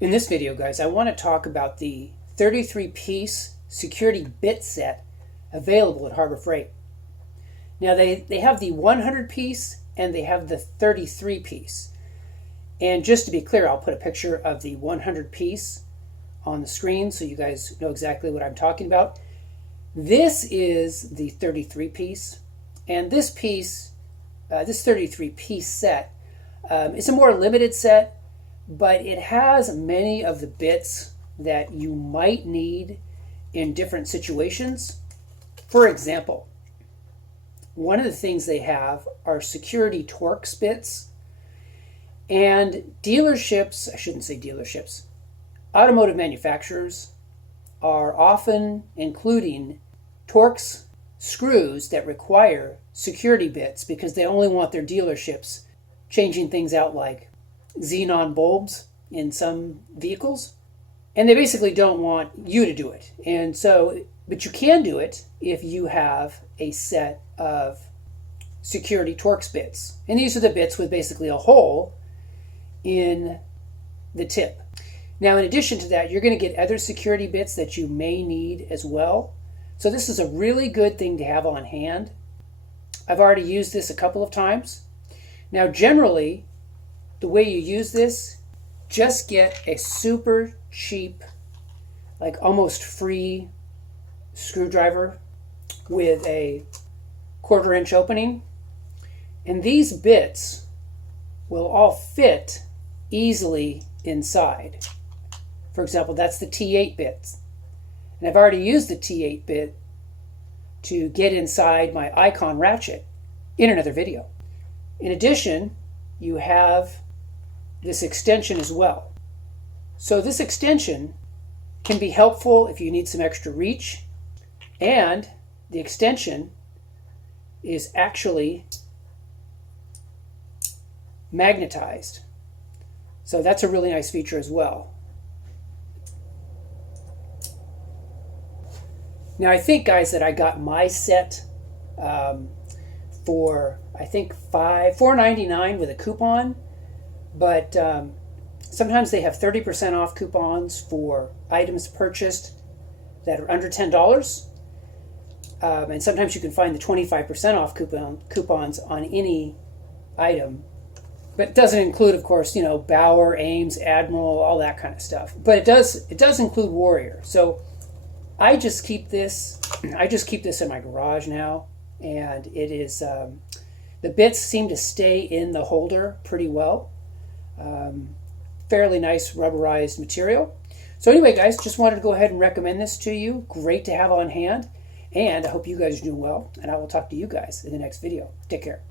In this video, guys, I want to talk about the 33-piece security bit set available at Harbor Freight. Now, they have the 100-piece and they have the 33-piece. And just to be clear, I'll put a picture of the 100-piece on the screen so you guys know exactly what I'm talking about. This is the 33-piece, and this piece, this 33-piece set, is a more limited set, but it has many of the bits that you might need in different situations. For example, one of the things they have are security Torx bits, and dealerships, I shouldn't say dealerships, automotive manufacturers are often including Torx screws that require security bits because they only want their dealerships changing things out like xenon bulbs in some vehicles, and they basically don't want you to do it. And so, but you can do it if you have a set of security Torx bits, and these are the bits with basically a hole in the tip. Now, in addition to that, you're going to get other security bits that you may need as well. So this is a really good thing to have on hand. I've already used this a couple of times. Now, generally, the way you use this, just get a super cheap, like almost free screwdriver with a 1/4 inch opening. And these bits will all fit easily inside. For example, that's the T8 bit. And I've already used the T8 bit to get inside my Icon ratchet in another video. In addition, you have this extension as well. So this extension can be helpful if you need some extra reach, and the extension is actually magnetized. So that's a really nice feature as well. Now, I think, guys, that I got my set for, I think, $4.99 with a coupon, but sometimes they have 30% off coupons for items purchased that are under $10, and sometimes you can find the 25% off coupons on any item, but it doesn't include, of course, you know, Bauer, Ames, Admiral, all that kind of stuff. But it does include Warrior. So I just keep this in my garage now, and it is the bits seem to stay in the holder pretty well. Fairly nice rubberized material. So anyway, guys, just wanted to go ahead and recommend this to you. Great to have on hand, and I hope you guys are doing well, and I will talk to you guys in the next video. Take care.